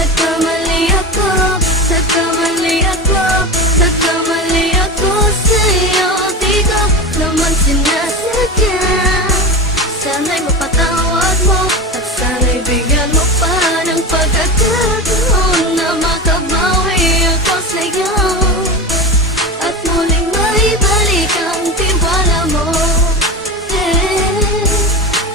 nagkamali ako, nagkamali ako, nagkamali ako sa'yo. Di ko naman sinasadya. Sana'y mapatawad mo at sana'y bigyan mo pa ng pagkakataon na makabawi ako sa'yo at muling maibalik ang tiwala mo.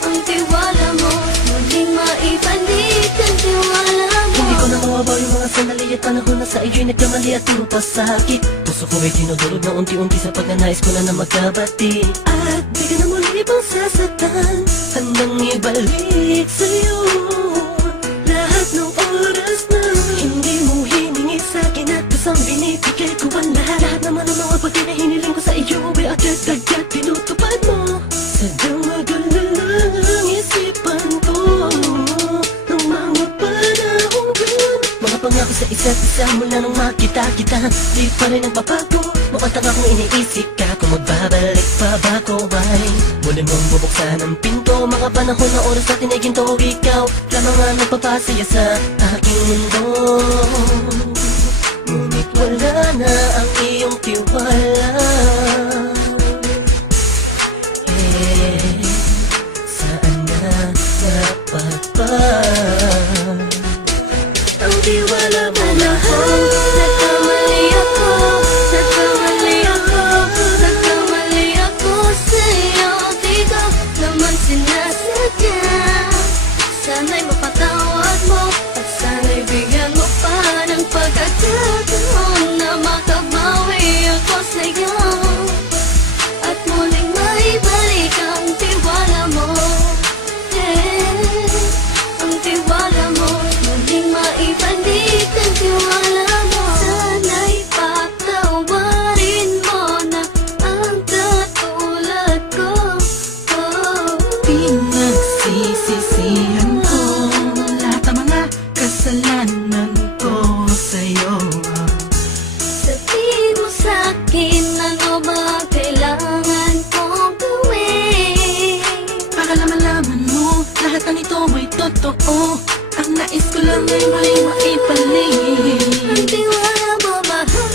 Ang tiwala mo, muling maibalik ang tiwala mo. Hindi ko na mawabaw yung mga sandali at panahon na sa iyo'y nagkamali at puro pasakit. Puso ko ay dinudulog na unti-unti sa pagnanais ko na magkabati. At di ka na muli pang sasaktan, handang ibalik sa'yo lahat ng oras na hindi mo hiningi sa'kin at kusang binibigay ko ang lahat. Lahat naman ng mga bagay na hiniling ko sa iyo ay agad-agad tinutupad mo. Sadyang magulo lang isipan ko ng mga panahong yun. Mga pangako sa isa't isa mula nung makita kita, di pa rin nagbabago. Mukhang akong iniisip ka kung magbabalik pa ba ko ay muli mong bubuksan ang pinto. Mga panahon na oras natin ay ginto. Ikaw lamang ang nagpapasaya sa aking mundo. Ngunit wala na ang iyong tiwala. Saan na dapat ba ang tiwala mo mahal? Nagkamali ako, nagkamali ako, nagkamali ako sa'yo. Di ko naman sinasadya. Sana'y mapatawad mo at sana'y bigyan mo pa ng pagkakataon na makabawi ako sa'yo at muling maibalik ang tiwala mo. Ang tiwala mo, muling maibalik ang tiwala mo. Sana'y patawarin mo na ang katulad ko. Pinagsisisihan ko lahat ng mga kasalanan ko sa'yo. Sabihin mo sa'kin ano ba kailangan kong gawin Para malaman mo lahat na nito ay totoo. Ang nais ko lang ay may maibalik. ang tiwala mo mahal.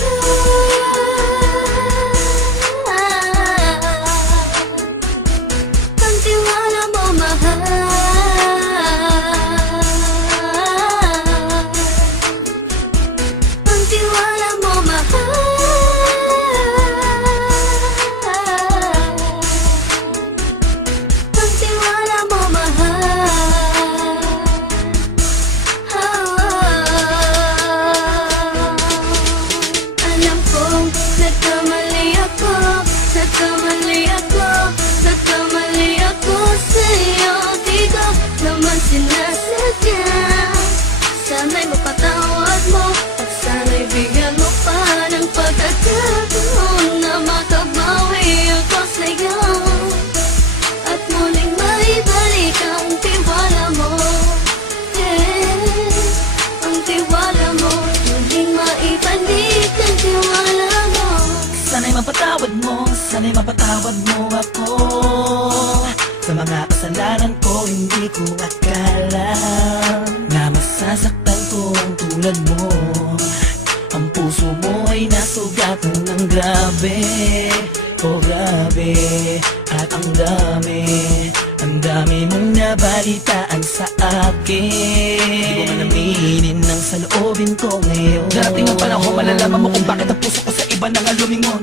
Ang tiwala mo mahal. Ang tiwala mo mahal. Ang tiwala mo mahal. Alam kong nagkamali ako, nagkamali ako, nagkamali ako sa'yo. Di ko naman sinasadya. Sana'y mapatawad mo at sana'y bigyan mo pa ng pagkakataon na makabawi ako sa'yo at muling maibalik ang tiwala mo. Ang tiwala mo, muling maibalik ang tiwala mo. Sana'y mapatawad mo ako sa mga kasalanan ko. Hindi ko akala na masasaktan ko ang tulad mo. Ang puso mo ay nasugatan ng grabe. Oh grabe, at ang dami mong nabalitaan sa akin. Di ko man aminin ng saloobin ko ngayon. Darating ang panahon, malalaman mo kung bakit ang puso ko sa iba nang lumingon.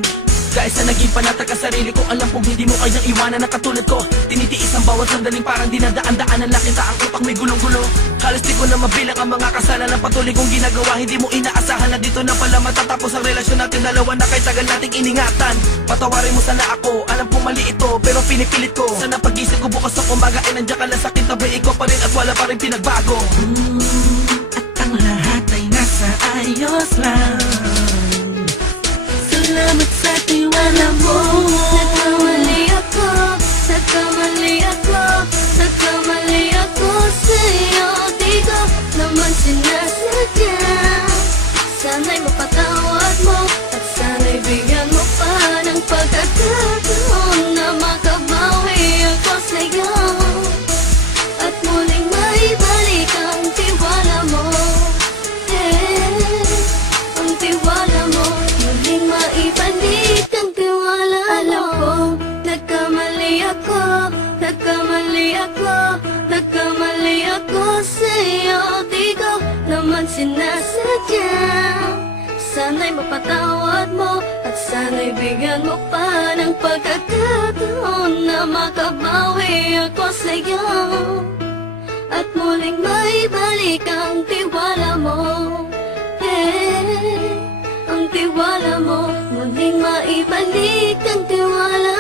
Dahil sa naging panatag ka sarili ko, alam kong hindi mo kayang iwanan na katulad ko. Tinitiis ang bawat sandaling parang dinadaan-daanan lang kita. Ang utak may gulong-gulo. Halos di ko na mabilang ang mga kasalanan na patuloy kong ginagawa. Hindi mo inaasahan na dito na pala matatapos ang relasyon natin dalawa na kahit tagal nating iningatan. Patawarin mo sana ako, alam kong mali ito pero pinipilit ko. Sana pag-isip ko bukas ng umaga ay nandiyan ka lang, sakit na ba ikaw pa rin at wala pa rin pinagbago. At ang lahat ay nasa ayos lang. Salamat sa tiwala mo. Nagkamali ako, nagkamali ako, nagkamali ako sa'yo. Di ko naman sinasadya. Sana'y mapatawad mo at sana'y bigyan mo pa ng pagkakataon na makabawi ako sa'yo at muling maibalik ang tiwala mo. ako, nagkamali ako sa'yo. Di ko naman sinasadya. Sana'y mapatawad mo at sana'y bigyan mo pa ng pagkakataon na makabawi ako sa'yo at muling maibalik ang tiwala mo. Ang tiwala mo, muling maibalik ang tiwala